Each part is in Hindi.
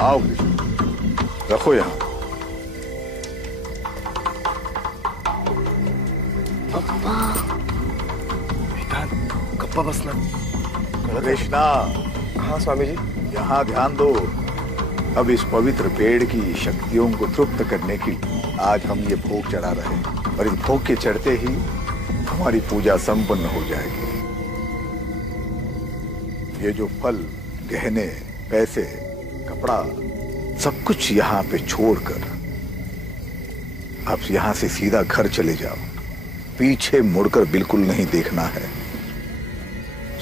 आओ कृष्ण, रखो यहाँ। गप्पा बसना। कृष्णा। हाँ स्वामी जी। यहाँ ध्यान दो। अब इस पवित्र पेड़ की शक्तियों को तृप्त करने की आज हम ये भोग चढ़ा रहे हैं, और इस भोग के चढ़ते ही हमारी पूजा संपन्न हो जाएगी। ये जो फल, गहने, पैसे, कपड़ा, सब कुछ यहाँ पे छोड़कर आप यहाँ से सीधा घर चले जाओ। पीछे मुड़कर बिल्कुल नहीं देखना है,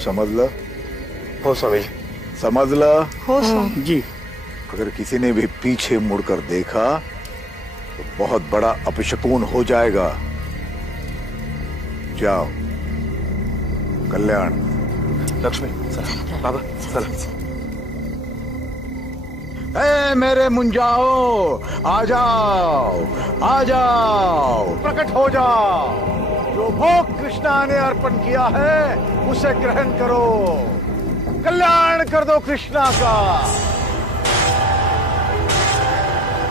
समझ लो? हो स्वामी जी। समझ लो? हो स्वामी जी। अगर किसी ने भी पीछे मुड़कर देखा तो बहुत बड़ा अपशकुन हो जाएगा। जाओ। कल्याण। लक्ष्मी चला। बाबा चला। ए मेरे मुंजाओ, आ जाओ, आ जाओ, प्रकट हो जाओ। जो भोग कृष्णा ने अर्पण किया है उसे ग्रहण करो। कल्याण कर दो कृष्णा का।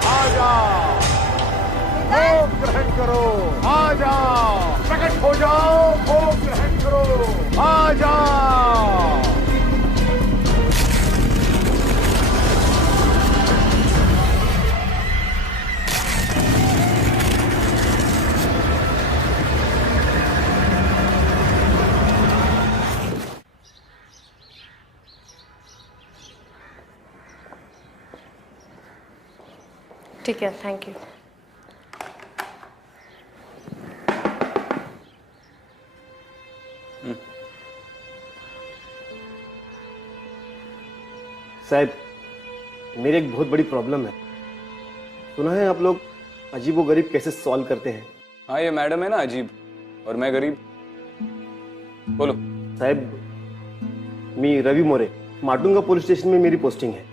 आ जाओ, भोग ग्रहण करो। आ जाओ, प्रकट हो जाओ, भोग ग्रहण करो। आ जाओ। ठीक है, थैंक यू। साहब, मेरी एक बहुत बड़ी प्रॉब्लम है। सुना है आप लोग अजीबो गरीब कैसे सॉल्व करते हैं? हाँ, ये मैडम है ना अजीब, और मैं गरीब। बोलो। साहब, मी रवि मोरे, माटुंगा पुलिस स्टेशन में मेरी पोस्टिंग है।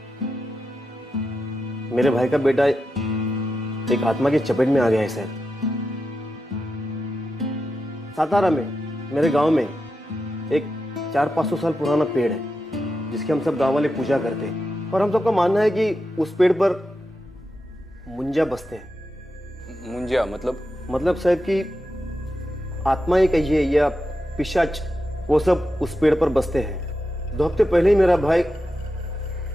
मेरे भाई का बेटा एक आत्मा की चपेट में आ गया है सर। सातारा में मेरे गांव में एक 400-500 साल पुराना पेड़ है जिसके हम सब गांव वाले पूजा करते हैं, और हम सबका मानना है कि उस पेड़ पर मुंजा बसते हैं। मुंजा मतलब साहब कि आत्माएं कहिए या पिशाच, वो सब उस पेड़ पर बसते हैं। 2 हफ्ते पहले ही मेरा भाई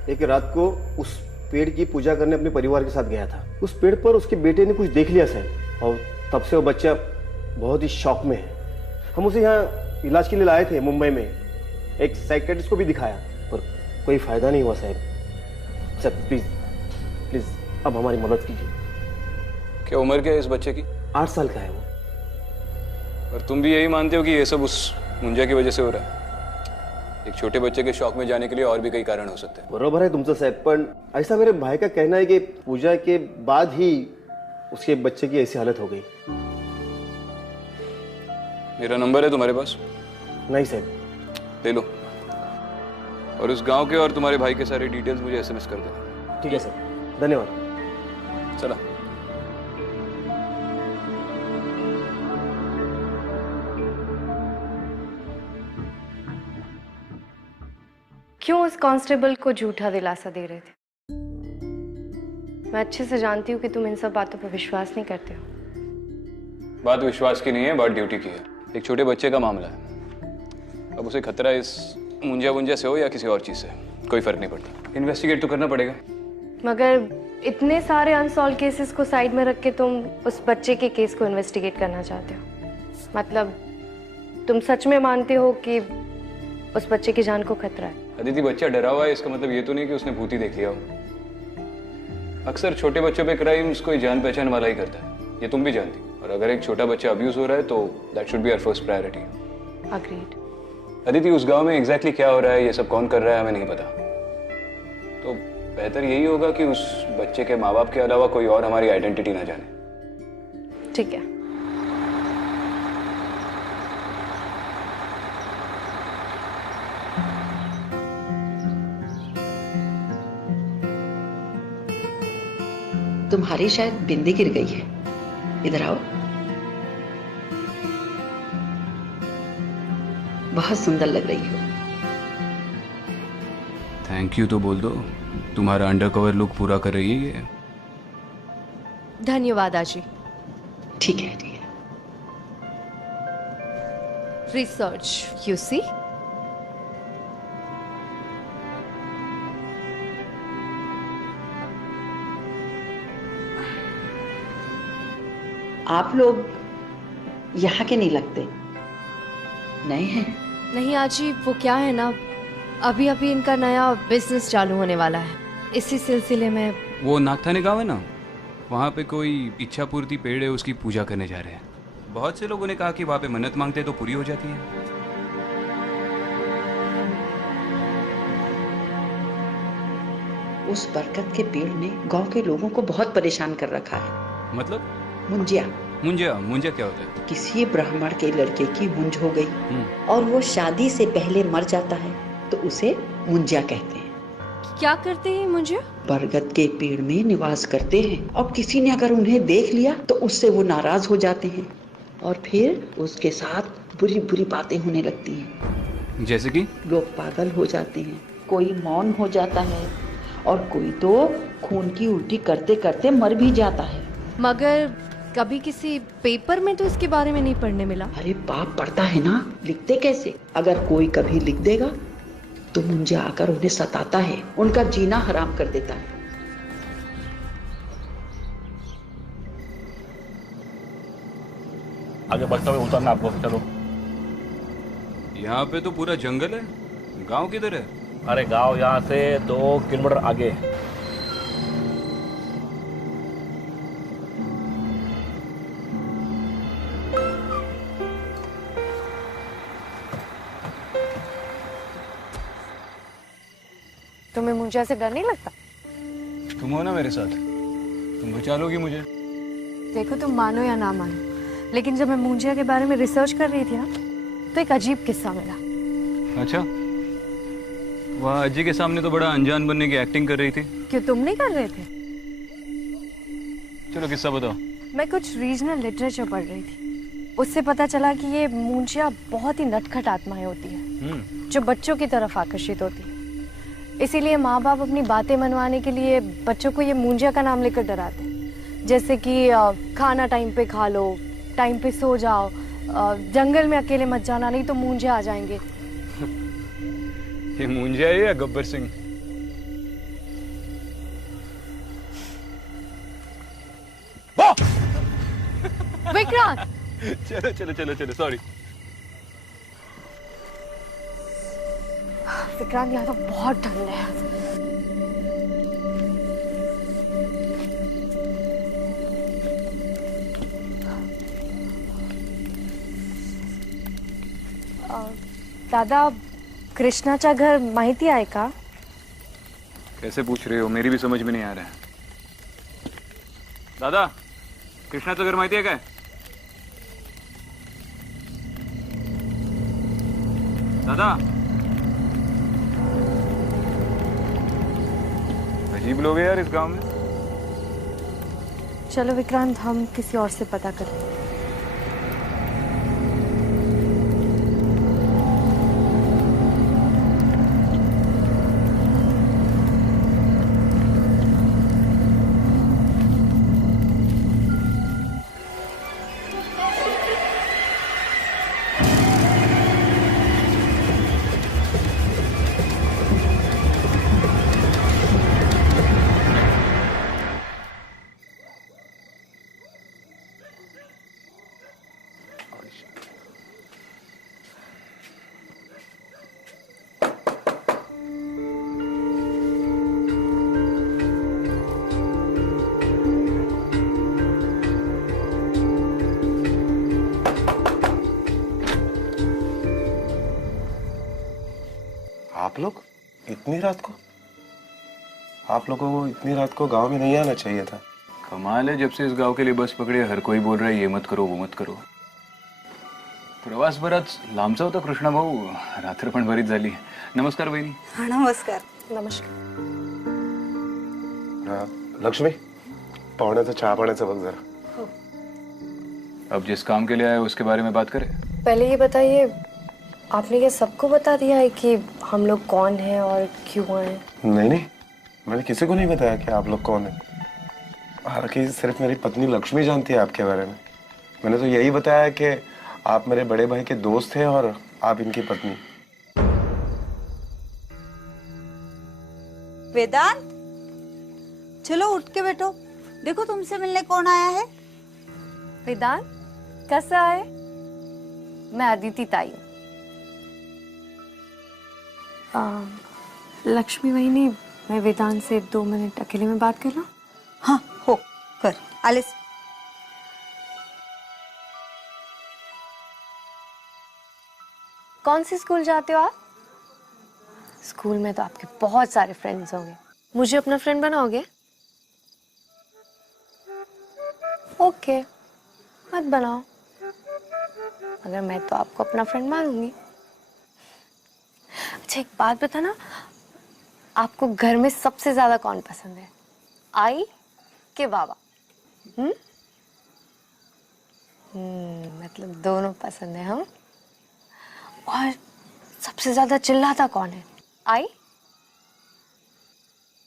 एक रात को उस पेड़ की पूजा करने अपने परिवार के साथ गया था। उस पेड़ पर उसके बेटे ने कुछ देख लिया साहब, और तब से वो बच्चा बहुत ही शॉक में है। हम उसे यहाँ इलाज के लिए लाए थे मुंबई में, एक साइकियाट्रिस्ट को भी दिखाया, पर कोई फायदा नहीं हुआ साहब। सर प्लीज प्लीज अब हमारी मदद कीजिए। क्या उम्र क्या है इस बच्चे की? 8 साल का है वो। और तुम भी यही मानते हो कि ये सब उस मुंजा की वजह से हो रहा है? एक छोटे बच्चे के शौक में जाने के लिए और भी कई कारण हो सकते हैं। बरोबर है तुमसे साहब, पर ऐसा मेरे भाई का कहना है कि पूजा के बाद ही उसके बच्चे की ऐसी हालत हो गई। मेरा नंबर है तुम्हारे पास? नहीं साहब। ले लो, और उस गांव के और तुम्हारे भाई के सारे डिटेल्स मुझे एसएमएस कर देना। ठीक है सर, धन्यवाद। चला। क्यों उस कांस्टेबल को झूठा दिलासा दे रहे थे? मैं अच्छे से जानती हूँ कि तुम इन सब बातों पर विश्वास नहीं करते हो। बात विश्वास की नहीं है, बात ड्यूटी की है। एक छोटे बच्चे का मामला है। अब उसे खतरा इस मुंजा से हो या किसी और चीज से, कोई फर्क नहीं पड़ता। इन्वेस्टिगेट तो करना पड़ेगा। मगर इतने सारे अनसॉल्व केसेस को साइड में रख के तुम उस बच्चे के केस को इन्वेस्टिगेट करना चाहते हो? मतलब तुम सच में मानते हो कि उस बच्चे की जान को खतरा है? अदिति, बच्चा डरा हुआ है, इसका मतलब ये तो नहीं कि उसने भूत ही देख लिया हो। अक्सर छोटे बच्चों पे क्राइम्स कोई जान पहचान वाला ही करता है, ये तुम भी जानती। और अगर एक छोटा बच्चा अब्यूज हो रहा है तो that should be our first priority. Agreed. Aditi, उस गांव में एग्जैक्टली क्या हो रहा है, ये सब कौन कर रहा है, हमें नहीं पता। तो बेहतर यही होगा कि उस बच्चे के माँ बाप के अलावा कोई और हमारी आइडेंटिटी ना जाने। ठीक है। तुम्हारी शायद बिंदी गिर गई है, इधर आओ। बहुत सुंदर लग रही हो। थैंक यू तो बोल दो। तुम्हारा अंडरकवर लुक पूरा कर रही है ये। धन्यवाद आजी। ठीक है, ठीक है। Research you see. आप लोग यहाँ के नहीं लगते, नए हैं। नहीं आजी, वो क्या है ना, अभी अभी इनका नया बिजनेस चालू होने वाला है, इसी सिलसिले में। वो नागथाने गाँव है ना, वहाँ पे कोई इच्छा पूर्ति पेड़ है, उसकी पूजा करने जा रहे हैं। बहुत से लोगों ने कहा कि वहाँ पे मन्नत मांगते तो पूरी हो जाती है। उस बरगद के पेड़ ने गांव के लोगों को बहुत परेशान कर रखा है। मतलब? मुंजिया। मुंजिया क्या होता है? किसी ब्राह्मण के लड़के की मुंज हो गई और वो शादी से पहले मर जाता है तो उसे मुंजिया कहते हैं। क्या करते हैं मुंजिया? बरगद के पेड़ में निवास करते हैं और किसी ने अगर उन्हें देख लिया तो उससे वो नाराज हो जाते हैं और फिर उसके साथ बुरी बुरी बातें होने लगती हैं। जैसे कि? लोग पागल हो जाते हैं, कोई मौन हो जाता है और कोई तो खून की उल्टी करते करते मर भी जाता है। मगर कभी किसी पेपर में तो इसके बारे में नहीं पढ़ने मिला। अरे बाप पढ़ता है ना, लिखते कैसे? अगर कोई कभी लिख देगा तो मुंजिया आकर उन्हें सताता है, उनका जीना हराम कर देता है। आगे बस में उतरना आपको, चलो। यहाँ पे तो पूरा जंगल है, गांव किधर है? अरे गांव यहाँ से 2 किलोमीटर आगे। तुम्हें मुंजिया से डर नहीं लगता? तुम हो ना मेरे साथ, तुम बचा लोगी मुझे। देखो, तुम मानो या ना मानो, लेकिन जब मैं मुंजिया के बारे में रिसर्च कर रही थी ना, तो एक अजीब किस्सा मिला। अच्छा, वह अज्जी के सामने तो बड़ा अनजान बनने की एक्टिंग कर रही थी। क्यों, तुम नहीं कर रहे थे? चलो किस्सा बताओ। मैं कुछ रीजनल लिटरेचर पढ़ रही थी, उससे पता चला कि ये मुंजिया बहुत ही नटखट आत्माएं होती है जो बच्चों की तरफ आकर्षित होती है। इसीलिए माँ बाप अपनी बातें मनवाने के लिए बच्चों को ये मुंजिया का नाम लेकर डराते हैं, जैसे कि खाना टाइम पे खा लो, टाइम पे सो जाओ, जंगल में अकेले मत जाना नहीं तो मुंजिया आ जाएंगे। ये मुंजिया है या गब्बर सिंह? विक्रांत! चलो चलो चलो चलो, सॉरी। विक्रांत, यहाँ तो बहुत ठंड है। दादा, कृष्णाचा घर माहिती आहे का? कैसे पूछ रहे हो, मेरी भी समझ में नहीं आ रहा है। दादा, कृष्णाचं घर माहिती आहे काय? दादा, अजीब लोग हैं यार इस गांव में। चलो विक्रांत, हम किसी और से पता करते हैं। आप लोग इतनी रात को? आप लोगों को इतनी रात को गांव में नहीं आना चाहिए था। कमाल है, जब से इस गांव के लिए बस पकड़ी हर कोई बोल रहा है ये मत करो वो मत करो। प्रवास बराच लांबचा होता कृष्णा भाऊ, रात्र पण बरीच झाली। नमस्कार बहिणी। हाँ, नमस्कार। नमस्कार। लक्ष्मी, पाहुण्याचं चहा पाण्याचं बघ जरा। अब जिस काम के लिए आए उसके बारे में बात करें। पहले ये बताइए, आपने क्या सबको बता दिया है कि हम लोग कौन हैं और क्यों आए? नहीं नहीं, मैंने किसी को नहीं बताया कि आप लोग कौन है। हालांकि सिर्फ मेरी पत्नी लक्ष्मी जानती है आपके बारे में। मैंने तो यही बताया कि आप मेरे बड़े भाई के दोस्त हैं और आप इनकी पत्नी। वेदांत, चलो उठ के बैठो। देखो तुमसे मिलने कौन आया है। वेदांत कैसा है? मैं अदिति ताई हूँ। लक्ष्मी वहिनी, मैं वेदांत से 2 मिनट अकेले में बात कर लूं? हाँ हो कर आलिस। कौन सी स्कूल जाते हो आप? स्कूल में तो आपके बहुत सारे फ्रेंड्स होंगे, मुझे अपना फ्रेंड बनाओगे? ओके, मत बनाओ, मगर मैं तो आपको अपना फ्रेंड मानूंगी। अच्छा एक बात बताना, आपको घर में सबसे ज्यादा कौन पसंद है, आई के बाबा? मतलब दोनों पसंद है हम। और सबसे ज्यादा चिल्लाता कौन है, आई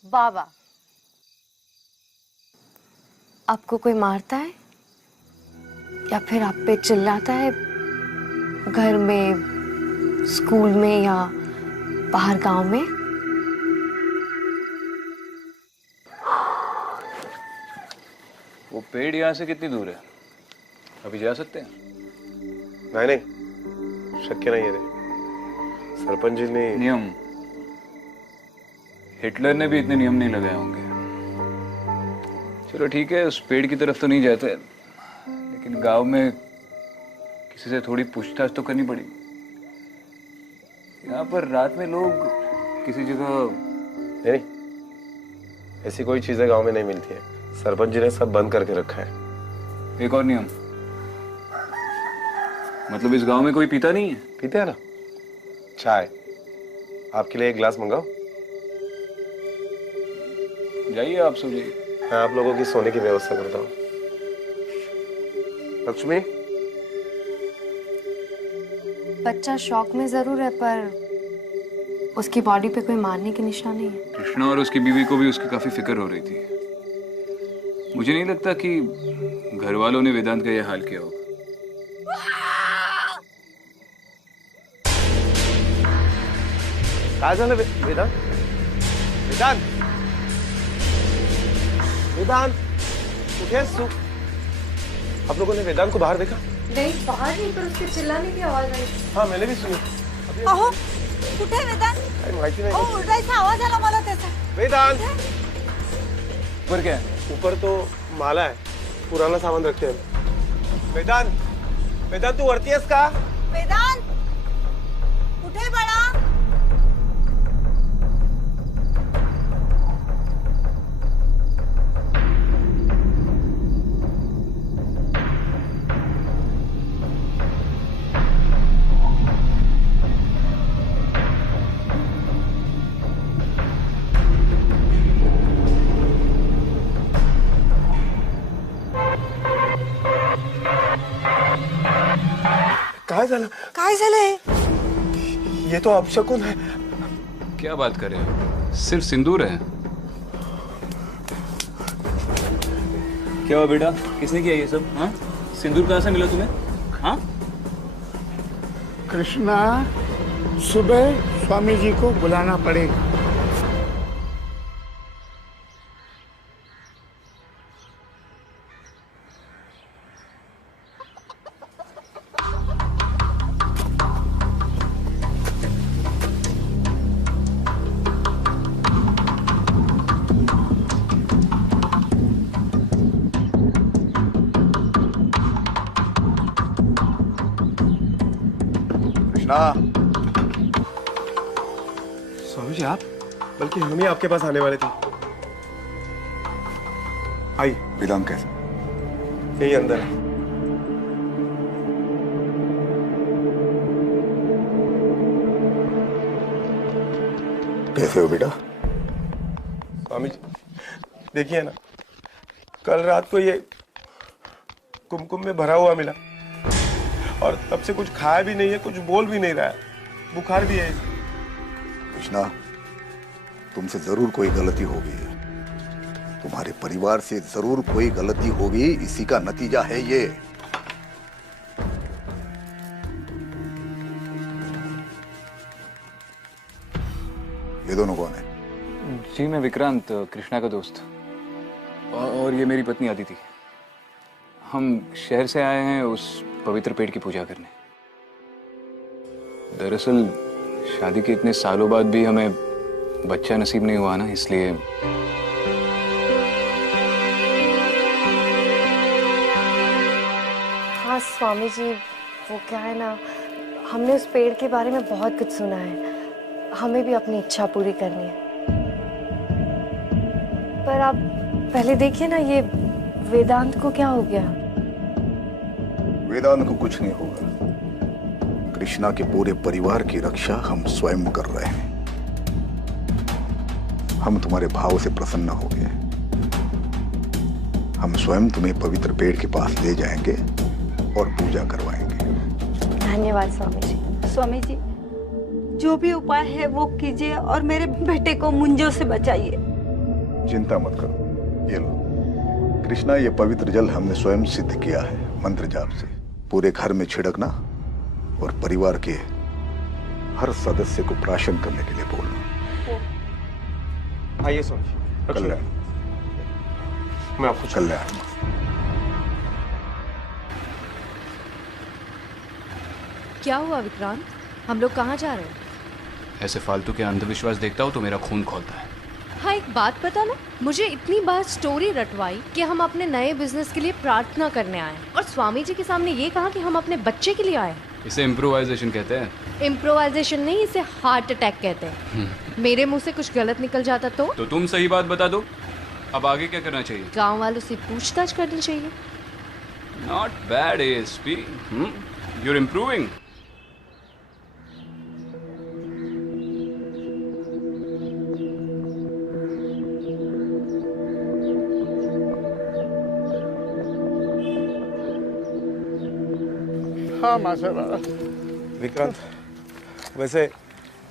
बाबा? आपको कोई मारता है या फिर आप पे चिल्लाता है घर में, स्कूल में या बाहर गांव में? वो पेड़ यहाँ से कितनी दूर है? अभी जा सकते हैं? नहीं, शक्य नहीं है रे। सरपंच जी ने नियम, हिटलर ने भी इतने नियम नहीं लगाए होंगे। चलो ठीक है, उस पेड़ की तरफ तो नहीं जाते, लेकिन गांव में किसी से थोड़ी पूछताछ तो करनी पड़ेगी। यहाँ पर रात में लोग किसी जगह नहीं, ऐसी कोई चीजें गांव में नहीं मिलती है। सरपंच जी ने सब बंद करके रखा है। एक और नियम, मतलब इस गांव में कोई पीता नहीं है? पीते हैं ना चाय। आपके लिए एक गिलास मंगाओ? जाइए, आप सो जाइए। मैं आप लोगों की सोने की व्यवस्था करता हूँ। लक्ष्मी, बच्चा शौक में जरूर है, पर उसकी बॉडी पे कोई मारने के निशान नहीं है। कृष्णा और उसकी बीवी को भी उसकी काफी फिक्र हो रही थी। मुझे नहीं लगता कि घर वालों ने वेदांत का यह हाल किया होगा। काय झालं वेदांत? वेदांत, वेदांत कुठे आहेस तू? आप लोगों ने वेदांत को बाहर देखा? नहीं, बाहर नहीं, पर उसके चिल्लाने की आवाज आई। हाँ मैंने भी सुनी। अहो कुठे आहे वेदांत? काही माहिती नाही। अहो ओरडायचा आवाज आला मला त्याचा। वेदांत, ऊपर क्या है? ऊपर तो माला है, पुराना सामान रखते हैं। वेदांत, वेदांत तू वरती आहेस का? वेदांत कुठे आहे बाळा? काय झालं? काय झालंय? ये तो अपशकुन है। क्या बात कर रहे हो? सिर्फ सिंदूर है। क्या हुआ बेटा, किसने किया ये सब? हाँ, सिंदूर कहाँ से मिला तुम्हें? हाँ, कृष्णा, सुबह स्वामी जी को बुलाना पड़ेगा। स्वामी जी आप, बल्कि हम ही आपके पास आने वाले थे। आई, वेदांत कैसे? यही अंदर है। कैसे हो बेटा? स्वामी जी देखिए ना, कल रात को ये कुमकुम में भरा हुआ मिला और तब से कुछ खाया भी नहीं है, कुछ बोल भी नहीं रहा है, बुखार भी है। कृष्णा, तुमसे जरूर कोई गलती होगी, तुम्हारे परिवार से जरूर कोई गलती होगी, इसी का नतीजा है ये। ये दोनों कौन है? जी मैं विक्रांत, कृष्णा का दोस्त, और ये मेरी पत्नी आदिति। हम शहर से आए हैं उस पवित्र पेड़ की पूजा करने। दरअसल शादी के इतने सालों बाद भी हमें बच्चा नसीब नहीं हुआ ना, इसलिए। हाँ स्वामी जी, वो क्या है ना, हमने उस पेड़ के बारे में बहुत कुछ सुना है, हमें भी अपनी इच्छा पूरी करनी है। पर आप पहले देखिए ना, ये वेदांत को क्या हो गया? वेदांत को कुछ नहीं होगा। कृष्णा के पूरे परिवार की रक्षा हम स्वयं कर रहे हैं। हम तुम्हारे भाव से प्रसन्न हो गए। हम स्वयं तुम्हें पवित्र पेड़ के पास ले जाएंगे और पूजा करवाएंगे। धन्यवाद स्वामी जी। स्वामी जी, जो भी उपाय है वो कीजिए और मेरे बेटे को मुंजों से बचाइए। चिंता मत करो, ये लो। कृष्णा, ये पवित्र जल हमने स्वयं सिद्ध किया है मंत्र जाप से। पूरे घर में छिड़कना और परिवार के हर सदस्य को प्राशन करने के लिए बोलना। आइए स्वामी। कल्याण, मैं आपको कल्याण। क्या हुआ विक्रांत, हम लोग कहाँ जा रहे हैं? ऐसे फालतू के अंधविश्वास देखता हूँ तो मेरा खून खौलता है। हाँ एक बात पता ना, मुझे इतनी बार स्टोरी रटवाई कि हम अपने नए बिजनेस के लिए प्रार्थना करने आए और स्वामी जी के सामने ये कहा कि हम अपने बच्चे के लिए आए। इसे इम्प्रोवाइजेशन कहते हैं। इम्प्रोवाइजेशन नहीं, इसे हार्ट अटैक कहते हैं। मेरे मुंह से कुछ गलत निकल जाता तो तुम सही बात बता दो। अब आगे क्या करना चाहिए? गांव वालों से पूछताछ करनी चाहिए। Not bad ASP, you're improving. हाँ माशाल्लाह। विक्रांत, वैसे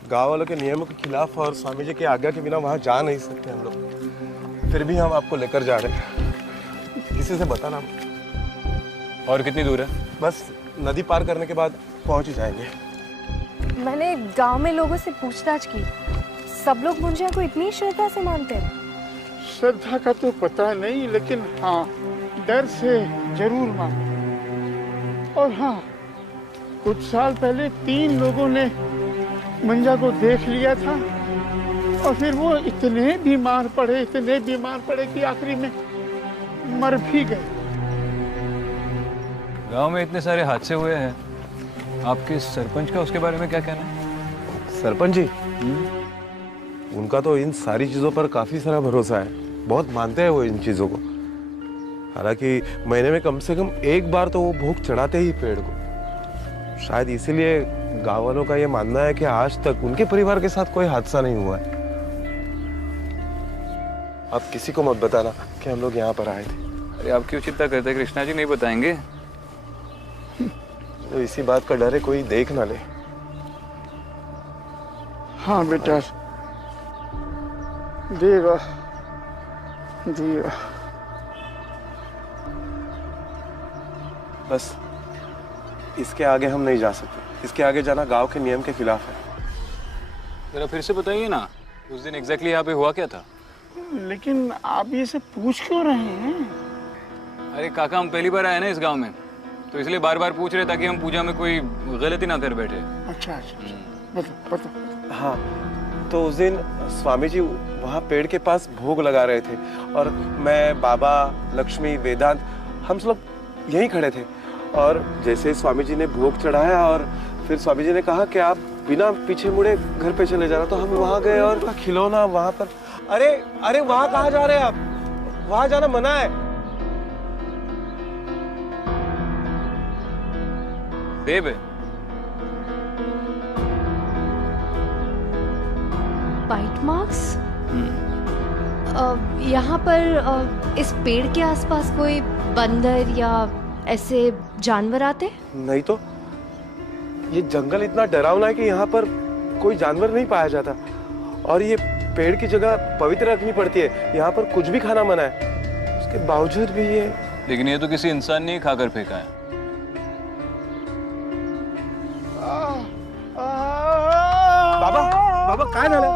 गांव वालों के नियमों के खिलाफ और स्वामी जी की आज्ञा के बिना वहां जा नहीं सकते हम लोग, फिर भी हम आपको लेकर जा रहे हैं। किसी से बताना। और कितनी दूर है? बस नदी पार करने के बाद पहुंच ही जाएंगे। मैंने गांव में लोगों से पूछताछ की, सब लोग मुंजिया को इतनी श्रद्धा से मानते हैं। श्रद्धा का तो पता नहीं, लेकिन हाँ डर से जरूर मानो। और हाँ, कुछ साल पहले 3 लोगों ने मंजा को देख लिया था और फिर वो इतने बीमार पड़े कि आखिरी में मर भी गए। गांव में इतने सारे हादसे हुए हैं, आपके सरपंच का उसके बारे में क्या कहना है? सरपंच जी, उनका तो इन सारी चीजों पर काफी सारा भरोसा है, बहुत मानते हैं वो इन चीजों को। हालांकि महीने में कम से कम एक बार तो वो भोग चढ़ाते ही पेड़ को। शायद इसीलिए गांव वालों का ये मानना है कि आज तक उनके परिवार के साथ कोई हादसा नहीं हुआ है। आप किसी को मत बताना कि हम लोग यहाँ पर आए थे। अरे आप क्यों चिंता करते हैं, कृष्णा जी नहीं बताएंगे। तो इसी बात का डर है कोई देख ना ले। हाँ बेटा, देवा देवा। बस इसके आगे हम नहीं जा सकते। इसके आगे जाना गांव के नियम के खिलाफ है। जरा फिर से बताइए ना, उस दिन एग्जैक्टली यहाँ पे हुआ क्या था? लेकिन आप ये सब पूछ क्यों रहे हैं? अरे काका, हम पहली बार आए ना इस गांव में, तो इसलिए बार बार पूछ रहे ताकि हम पूजा में कोई गलती ना कर बैठे। अच्छा अच्छा, बताओ। हाँ, तो उस दिन स्वामी जी वहाँ पेड़ के पास भोग लगा रहे थे और मैं, बाबा, लक्ष्मी, वेदांत, हम सब लोग यहीं खड़े थे। और जैसे स्वामी जी ने भोग चढ़ाया और फिर स्वामी जी ने कहा कि आप बिना पीछे मुड़े घर पे चले जाना, तो हम वहाँ गए और खिलौना वहाँ पर। अरे अरे, वहाँ कहाँ जा रहे हैं आप? वहाँ जाना मना है। देव है। Bite marks? यहाँ पर इस पेड़ के आसपास कोई बंदर या ऐसे जानवर आते? नहीं तो, ये जंगल इतना डरावना है कि यहाँ पर कोई जानवर नहीं पाया जाता। और ये पेड़ की जगह पवित्र रखनी पड़ती है, यहाँ पर कुछ भी खाना मना है, उसके बावजूद भी ये। लेकिन ये तो किसी इंसान ने ही खाकर फेंका है। बाबा बाबा काय झालं?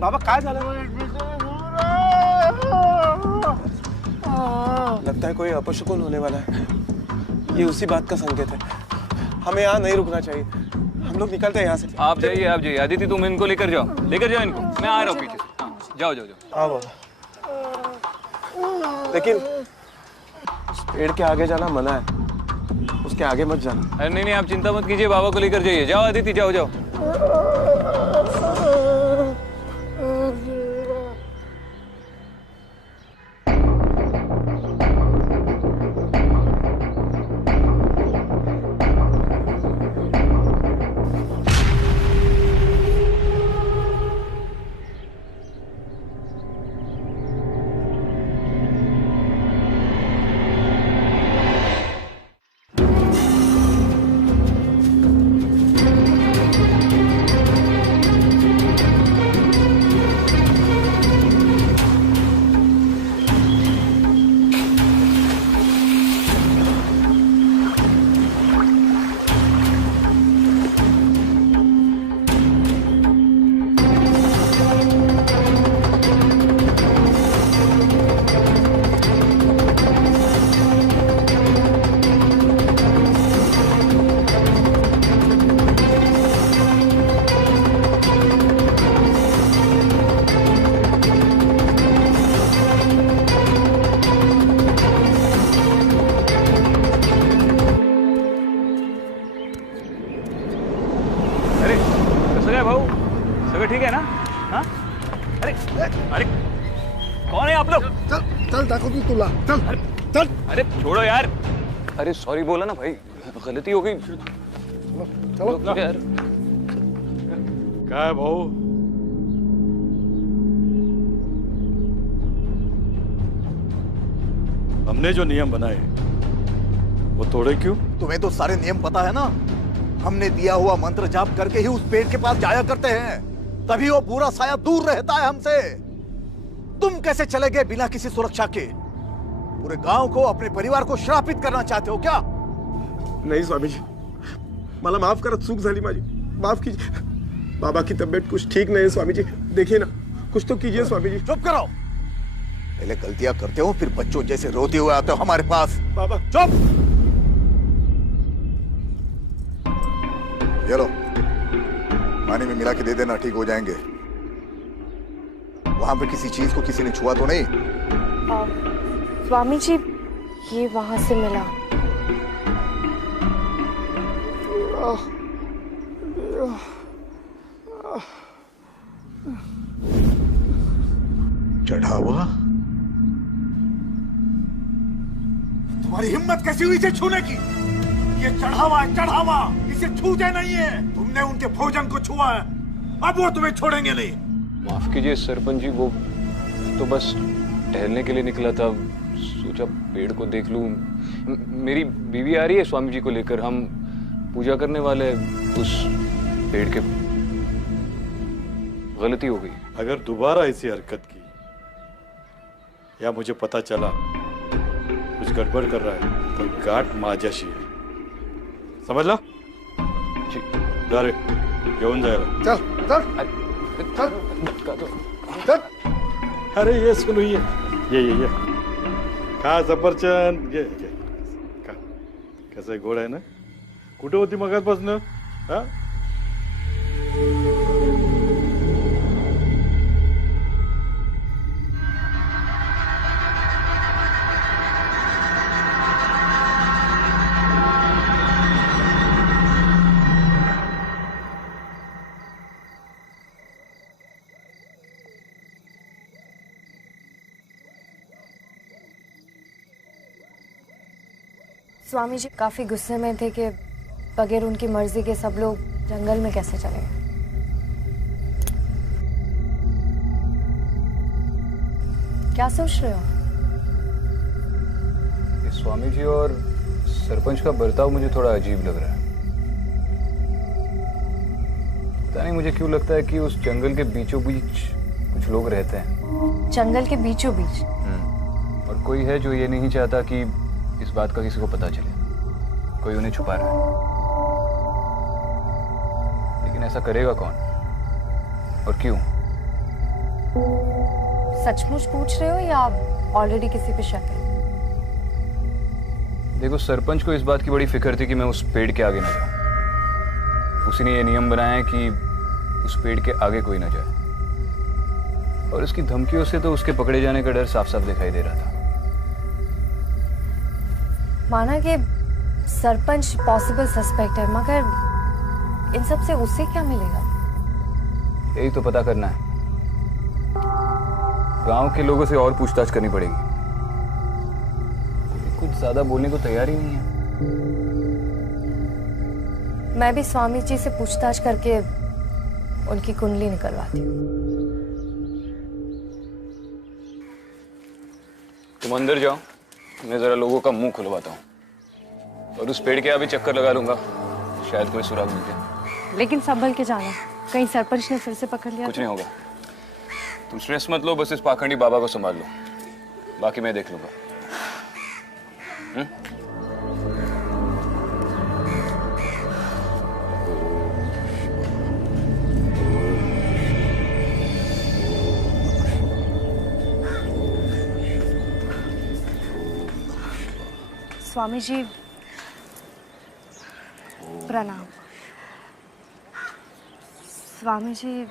बाबा काय झालं? लगता है कोई अपशकुन होने वाला है। ये उसी बात का संकेत है। हमें यहाँ नहीं रुकना चाहिए, हम लोग निकलते हैं यहाँ से। आप जाइए आदिति, तुम इनको लेकर जाओ इनको, मैं आ रहा हूँ पीछे से। हाँ, जाओ। हाँ बाबा, लेकिन उस पेड़ के आगे जाना मना है, उसके आगे मत जाना। अरे नहीं, आप चिंता मत कीजिए, बाबा को लेकर जाइए। जाओ आदिति, जाओ। ठीक है ना? हाँ? अरे कौन है आप लोग? चल दाखवतो तुला, चल। अरे छोड़ो यार। अरे सॉरी बोला ना भाई, गलती हो गई। चलो यार। क्या है भाऊ? हमने जो नियम बनाए वो तोड़े क्यों? तुम्हें तो सारे नियम पता है ना। हमने दिया हुआ मंत्र जाप करके ही उस पेड़ के पास जाया करते हैं, तभी वो बुरा साया दूर रहता है हमसे। तुम कैसे चले गए बिना किसी सुरक्षा के? पूरे गांव को, अपने परिवार को श्रापित करना चाहते हो क्या? नहीं स्वामी जी, मला माफ करा, चूक झाली माझी, माफ कीजिए। बाबा की तबीयत कुछ ठीक नहीं है स्वामी जी, देखिए ना, कुछ तो कीजिए स्वामी जी। चुप करो। पहले गलतियां करते हो, फिर बच्चों जैसे रोते हुए आते हो हमारे पास। बाबा चुप। ये लो, पानी में मिला के दे देना, ठीक हो जाएंगे। वहां पे किसी चीज को किसी ने छुआ तो नहीं? स्वामी जी, ये वहां से मिला। चढ़ावा? तुम्हारी हिम्मत कैसी हुई इसे छूने की? ये चढ़ावा है, चढ़ावा, इसे छूते नहीं है। तुमने उनके भोजन को छुआ है, अब वो तुम्हें छोड़ेंगे नहीं। माफ कीजिए सरपंच जी, वो तो बस टहलने के लिए निकला था, सोचा पेड़ को देख लूं। मेरी बीवी आ रही है स्वामी जी को लेकर, हम पूजा करने वाले उस पेड़ के। गलती हो गई। अगर दोबारा ऐसी हरकत की या मुझे पता चला कुछ गड़बड़ कर रहा है तो गाठ माझ्याशी है, समझला? जी। जा रे, घेऊन जायला। चल। अरे ये सुनो, ये खा सफरचंद, ये खा। कसं गोड आहे ना? कुठे होती मगाचपासून? हा? स्वामी जी काफी गुस्से में थे कि बगैर उनकी मर्जी के सब लोग जंगल में कैसे चले गए। क्या सोच रहे हो? ये स्वामी जी और सरपंच का बर्ताव मुझे थोड़ा अजीब लग रहा है। पता नहीं मुझे क्यों लगता है कि उस जंगल के बीचों बीच कुछ लोग रहते हैं। जंगल के बीचों बीच? और कोई है जो ये नहीं चाहता कि इस बात का किसी को पता चले, कोई उन्हें छुपा रहा है। लेकिन ऐसा करेगा कौन और क्यों? सचमुच पूछ रहे हो या ऑलरेडी किसी पे शक है? देखो, सरपंच को इस बात की बड़ी फिक्र थी कि मैं उस पेड़ के आगे ना जाऊं। उसी ने ये नियम बनाया है कि उस पेड़ के आगे कोई ना जाए, और उसकी धमकियों से तो उसके पकड़े जाने का डर साफ साफ दिखाई दे रहा था। माना कि सरपंच पॉसिबल सस्पेक्ट है, मगर इन सब से उससे क्या मिलेगा? यही तो पता करना है। गांव के लोगों से और पूछताछ करनी पड़ेगी। कोई कुछ ज्यादा बोलने को तैयार ही नहीं है। मैं भी स्वामी जी से पूछताछ करके उनकी कुंडली निकलवाती हूँ। तुम अंदर जाओ, मैं जरा लोगों का मुंह खुलवाता हूँ, और उस पेड़ के अभी चक्कर लगा लूंगा, शायद कोई सुराग मिल जाए। लेकिन संभल के जाना, कहीं सरपंच ने फिर से पकड़ लिया। कुछ नहीं होगा, तुम स्ट्रेस मत लो, बस इस पाखंडी बाबा को संभाल लो, बाकी मैं देख लूंगा। स्वामी जी प्रणाम। स्वामी जी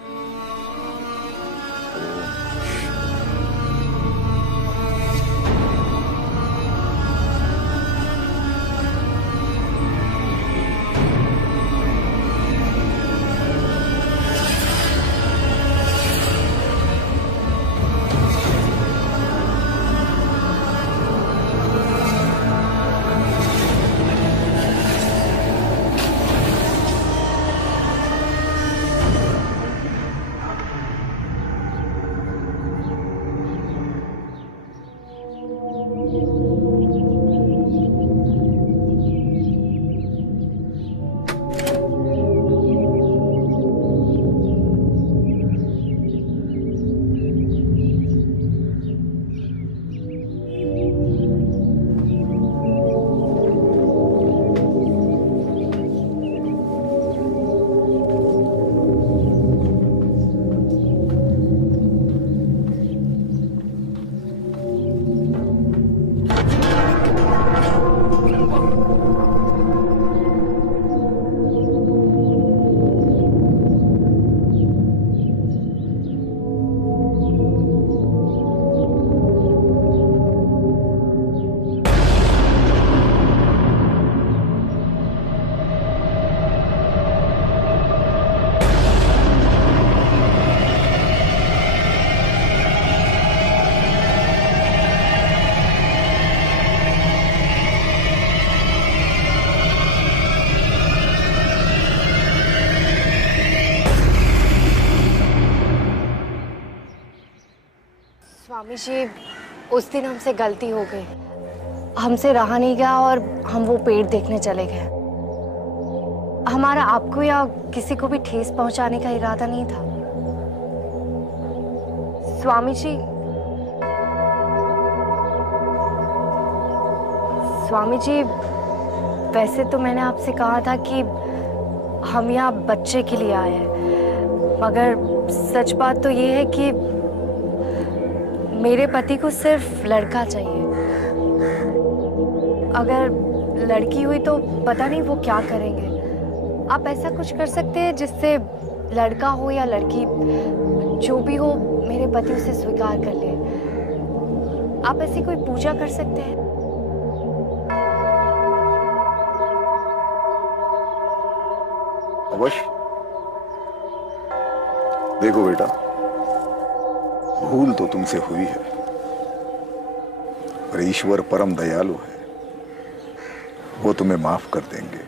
स्वामी जी, उस दिन हमसे गलती हो गई, हमसे रहा नहीं गया और हम वो पेड़ देखने चले गए। हमारा आपको या किसी को भी ठेस पहुंचाने का इरादा नहीं था। स्वामी जी, स्वामी जी, वैसे तो मैंने आपसे कहा था कि हम यहाँ बच्चे के लिए आए हैं, मगर सच बात तो ये है कि मेरे पति को सिर्फ लड़का चाहिए। अगर लड़की हुई तो पता नहीं वो क्या करेंगे। आप ऐसा कुछ कर सकते हैं जिससे लड़का हो या लड़की, जो भी हो, मेरे पति उसे स्वीकार कर ले। आप ऐसी कोई पूजा कर सकते हैं? अवश्य। देखो बेटा, भूल तो तुमसे हुई है, पर ईश्वर परम दयालु है, वो तुम्हें माफ कर देंगे।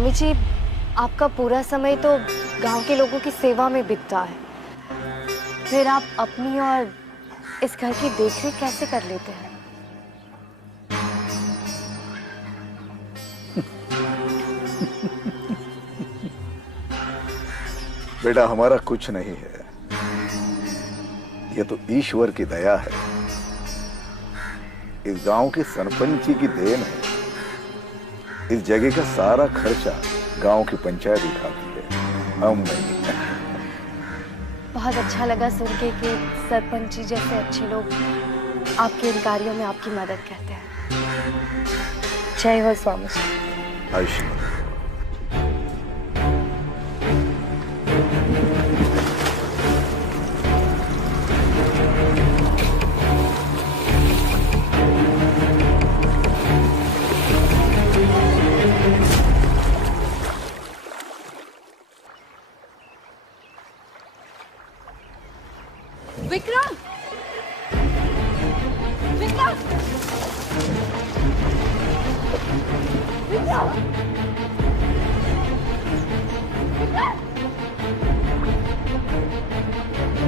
स्वामी जी, आपका पूरा समय तो गांव के लोगों की सेवा में बीतता है, फिर आप अपनी और इस घर की देखरेख कैसे कर लेते हैं? बेटा, हमारा कुछ नहीं है, यह तो ईश्वर की दया है। इस गांव के सरपंच जी की देन है। इस जगह का सारा खर्चा गांव की पंचायत उठाती है, हम नहीं। बहुत अच्छा लगा सुन के कि सरपंच जी जैसे अच्छे लोग आपके इन कार्यों में आपकी मदद करते हैं। जय हो स्वामी जी। आयुष्मान। विक्रम! विक्रम! विक्रम!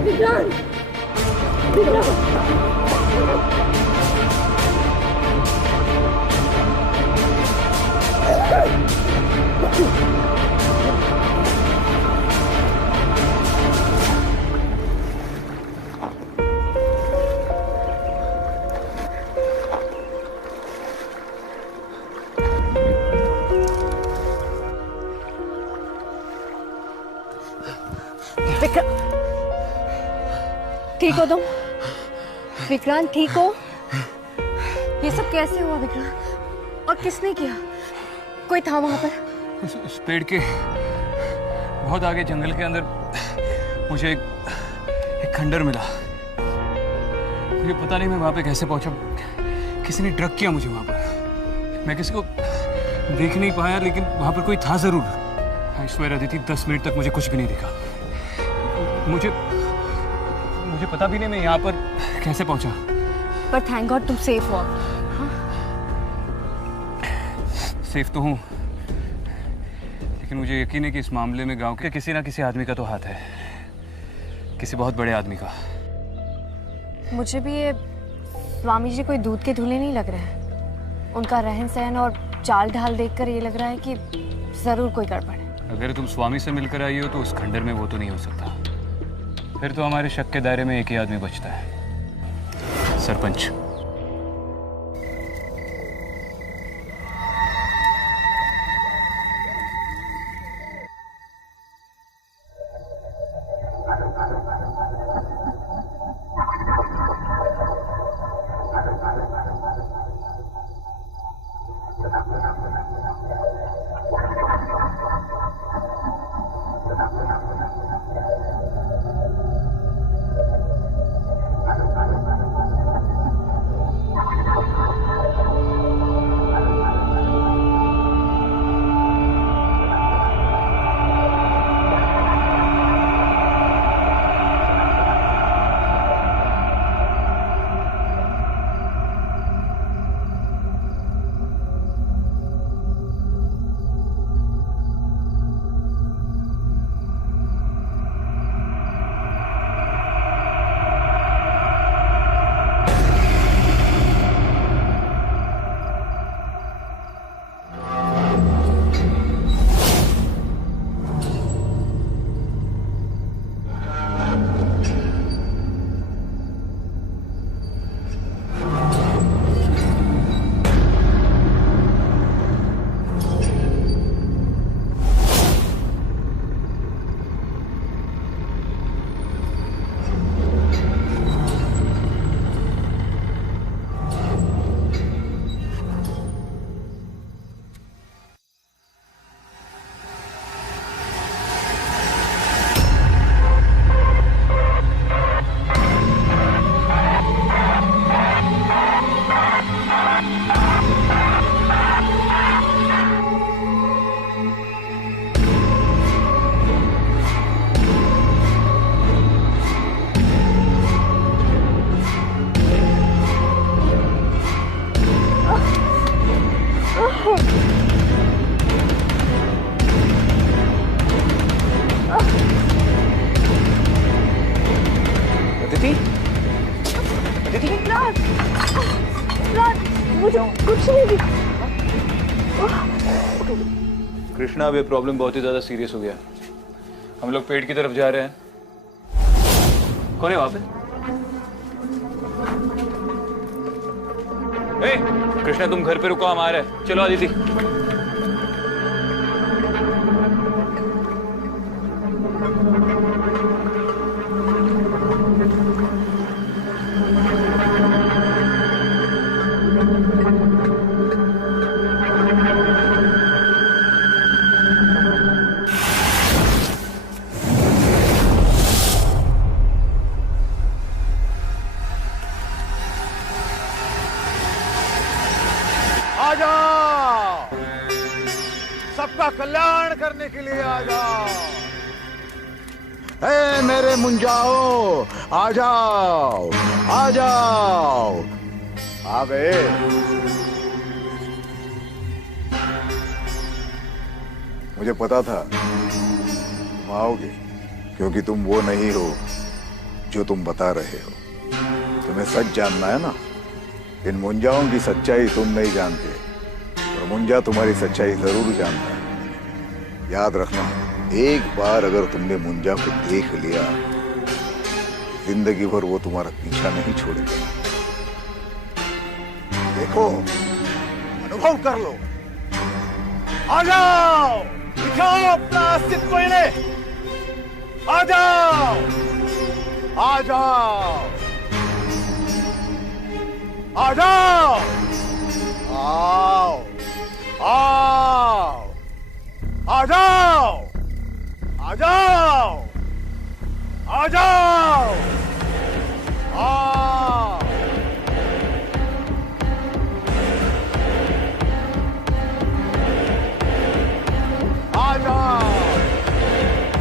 विक्रम! ठीक हो तुम? विक्रांत ठीक हो? ये सब कैसे हुआ विक्रांत? और किसने किया? कोई था वहां पर? उस पेड़ के बहुत आगे जंगल के अंदर मुझे एक खंडर मिला। मुझे पता नहीं मैं वहां पे कैसे पहुंचा। किसी ने ड्रग किया मुझे वहां पर। मैं किसी को देख नहीं पाया, लेकिन वहां पर कोई था जरूर। आई स्वेयर अदिति, 10 मिनट तक मुझे कुछ भी नहीं दिखा। मुझे पता भी नहीं मैं यहाँ पर कैसे पहुंचा। पर थैंक गॉड तुम सेफ हो। सेफ तो हूँ, लेकिन मुझे यकीन है कि इस मामले में गांव के किसी ना किसी आदमी का तो हाथ है, किसी बहुत बड़े आदमी का। मुझे भी ये स्वामी जी कोई दूध के धुले नहीं लग रहे हैं। उनका रहन सहन और चाल ढाल देखकर ये लग रहा है कि जरूर कोई गड़बड़ है। अगर तुम स्वामी से मिलकर आई हो तो उस खंडर में वो तो नहीं हो सकता। फिर तो हमारे शक के दायरे में एक ही आदमी बचता है, सरपंच। दीदी विक्रांत, मुझे कुछ नहीं दिखा। कृष्णा, अब ये प्रॉब्लम बहुत ही ज्यादा सीरियस हो गया। हम लोग पेड़ की तरफ जा रहे हैं। कौन है वहां पे? ए, कृष्णा तुम घर पे रुको, हम आ रहे हैं। चलो आदिति। आ जाओ, सबका कल्याण करने के लिए आ जाओ। ए मेरे मुंजाओ, आ जाओ, आ जाओ। आ गए। मुझे पता था तुम आओगे, क्योंकि तुम वो नहीं हो जो तुम बता रहे हो। तुम्हें सच जानना है ना। इन मुंजाओं की सच्चाई तुम नहीं जानते, और मुंजा तुम्हारी सच्चाई जरूर जानता है। याद रखना, एक बार अगर तुमने मुंजा को देख लिया, जिंदगी भर वो तुम्हारा पीछा नहीं छोड़ेगा। देखो, अनुभव कर लो। आ जाओ, दिखाओ अपना अस्तित्व इन्हें। आ जाओ, आ जाओ, आ जाओ, आओ, आओ, आ जाओ, आ जाओ, आ जाओ, आओ। आ जाओ,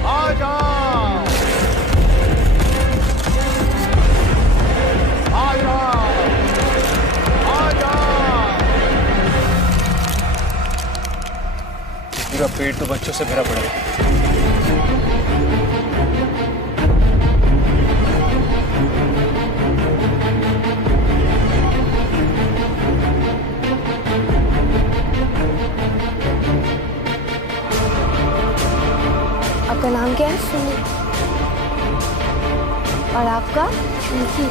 आ जाओ, आ जाओ, आ जाओ। पूरा पेट तो बच्चों से भरा पड़ा है। आपका नाम क्या है? सुनी। और आपका? निकी।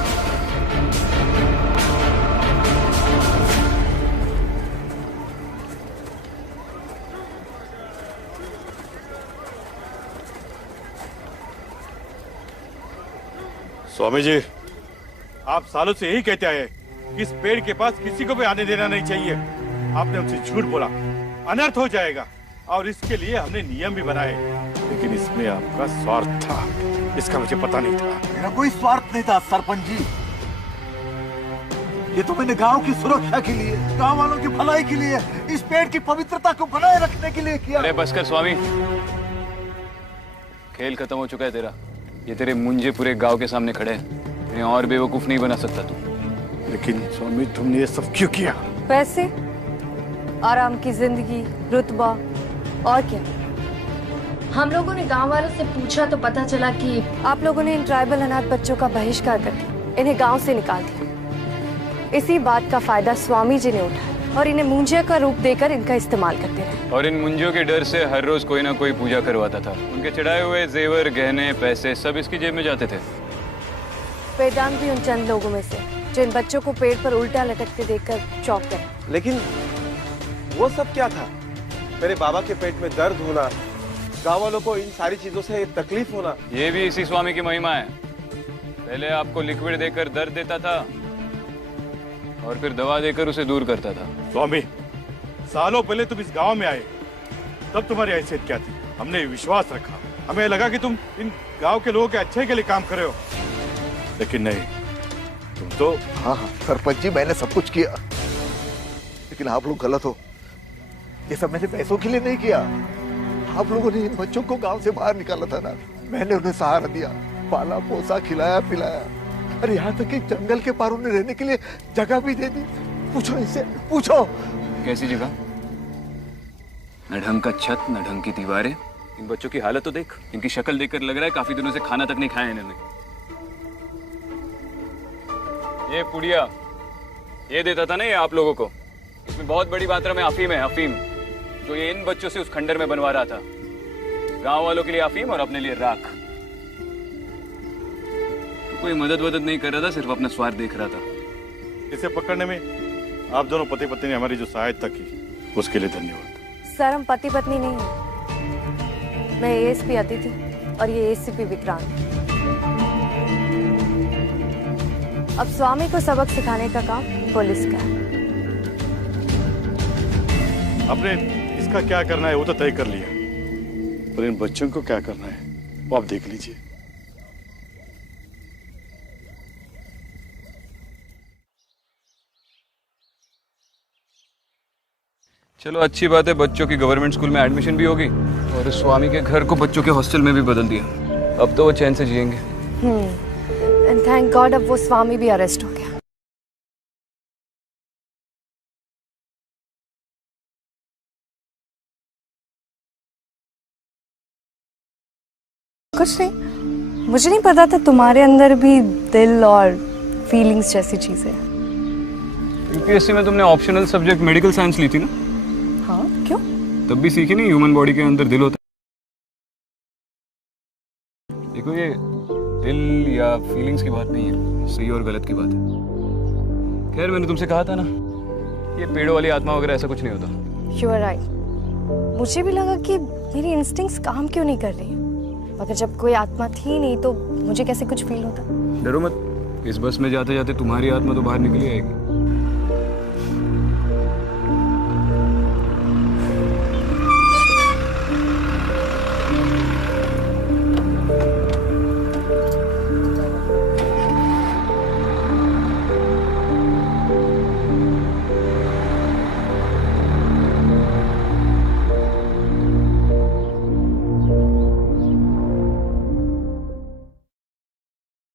स्वामी जी, आप सालों से यही कहते आए कि इस पेड़ के पास किसी को भी आने देना नहीं चाहिए। आपने उनसे झूठ बोला, अनर्थ हो जाएगा, और इसके लिए हमने नियम भी बनाए। लेकिन इसमें आपका स्वार्थ था, इसका मुझे पता नहीं था। मेरा कोई स्वार्थ नहीं था सरपंच जी। ये तो मैंने गांव की सुरक्षा के लिए, गांव वालों की भलाई के लिए, इस पेड़ की पवित्रता को बनाए रखने के लिए किया। अरे बस कर स्वामी, खेल खत्म हो चुका है तेरा। ये तेरे मुंजे पूरे गांव के सामने खड़े हैं, इन्हें और बेवकूफ नहीं बना सकता तू। लेकिन स्वामी, तुमने ये सब क्यों किया? पैसे, आराम की जिंदगी, रुतबा, और क्या? हम लोगों ने गांव वालों से पूछा तो पता चला कि आप लोगों ने इन ट्राइबल अनाथ बच्चों का बहिष्कार करके इन्हें गांव से निकाल दिया। इसी बात का फायदा स्वामी जी ने उठाया और इन्हें मुंजिया का रूप देकर इनका इस्तेमाल करते रहे। और इन मुंजियों के डर से हर रोज कोई ना कोई पूजा करवाता था। उनके चढ़ाए हुए जेवर, गहने, पैसे सब इसकी जेब में जाते थे। वेदांत भी उन चंद लोगों में से जो इन बच्चों को पेड़ पर उल्टा लटकते देखकर चौंक गए। लेकिन वो सब क्या था? मेरे बाबा के पेट में दर्द होना, गाँव वालों को इन सारी चीजों से तकलीफ होना, ये भी इसी स्वामी की महिमा है। पहले आपको लिक्विड देकर दर्द देता था और फिर दवा देकर उसे दूर करता था। स्वामी, सालों पहले तुम इस गांव में आए, तब तुम्हारी हैसियत क्या थी? हमने विश्वास रखा, हमें लगा कि तुम इन गांव के लोगों के अच्छे के लिए काम कर रहे हो, लेकिन नहीं, तुम तो। हाँ हाँ सरपंच जी, मैंने सब कुछ किया, लेकिन आप लोग गलत हो। ये सब मैंने पैसों के लिए नहीं किया। आप लोगों ने इन बच्चों को गांव से बाहर निकाला था ना, मैंने उन्हें सहारा दिया, पाला पोसा, खिलाया पिलाया, और यहाँ तक कि जंगल के पार उन्हें रहने के लिए जगह भी दे दी। पूछो इनसे, पूछो। कैसी जगह? न ढंग का छत, न ढंग की दीवारें। इन बच्चों की हालत तो देख, इनकी शक्ल देखकर लग रहा है काफी दिनों से खाना तक नहीं खाया इन्होंने। ये पुड़िया ये देता था ना ये आप लोगों को, इसमें बहुत बड़ी मात्रा में अफीम है, अफीम, जो ये इन बच्चों से उस खंडर में बनवा रहा था। गांव वालों के लिए अफीम और अपने लिए राख। तो कोई मदद वदद नहीं कर रहा था, सिर्फ अपना स्वार्थ देख रहा था। इसे पकड़ने में आप दोनों पति पत्नी ने हमारी जो सहायता की उसके लिए धन्यवाद। सर हम पति पत्नी नहीं हैं। मैं एएसपी अदिति और ये एसीपी विक्रांत। अब स्वामी को सबक सिखाने का काम पुलिस का है। आपने इसका क्या करना है वो तो तय कर लिया, पर इन बच्चों को क्या करना है वो आप देख लीजिए। चलो अच्छी बात है, बच्चों की गवर्नमेंट स्कूल में एडमिशन भी होगी और स्वामी के घर को बच्चों के हॉस्टल में भी बदल दिया। अब तो वो चैन से जिएंगे। एंड थैंक गॉड अब वो स्वामी भी अरेस्ट हो गया। कुछ नहीं, मुझे नहीं पता था तुम्हारे अंदर भी दिल और फीलिंग्स जैसी चीजें। यूपीएससी में तुमने ऑप्शनल सब्जेक्ट मेडिकल साइंस ली थी ना? हाँ, क्यों? तब भी सीखी नहीं ह्यूमन बॉडी के अंदर दिल होता है। देखो ये दिल या फीलिंग्स की बात नहीं है, सही और गलत की बात है। खैर मैंने तुमसे कहा था ना, ये पेड़ों वाली आत्मा वगैरह ऐसा कुछ नहीं होता। You are right. मुझे भी लगा कि मेरी इंस्टिंक्ट्स काम क्यों नहीं कर रही, मगर जब कोई आत्मा थी नहीं तो मुझे कैसे कुछ फील होता। डरो मत, इस बस में जाते जाते तुम्हारी आत्मा तो बाहर निकली आएगी।